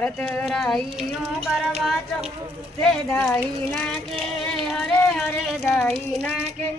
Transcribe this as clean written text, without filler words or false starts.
व्रत राइयों करवा चौथे दाई ना के हरे हरे दाई ना के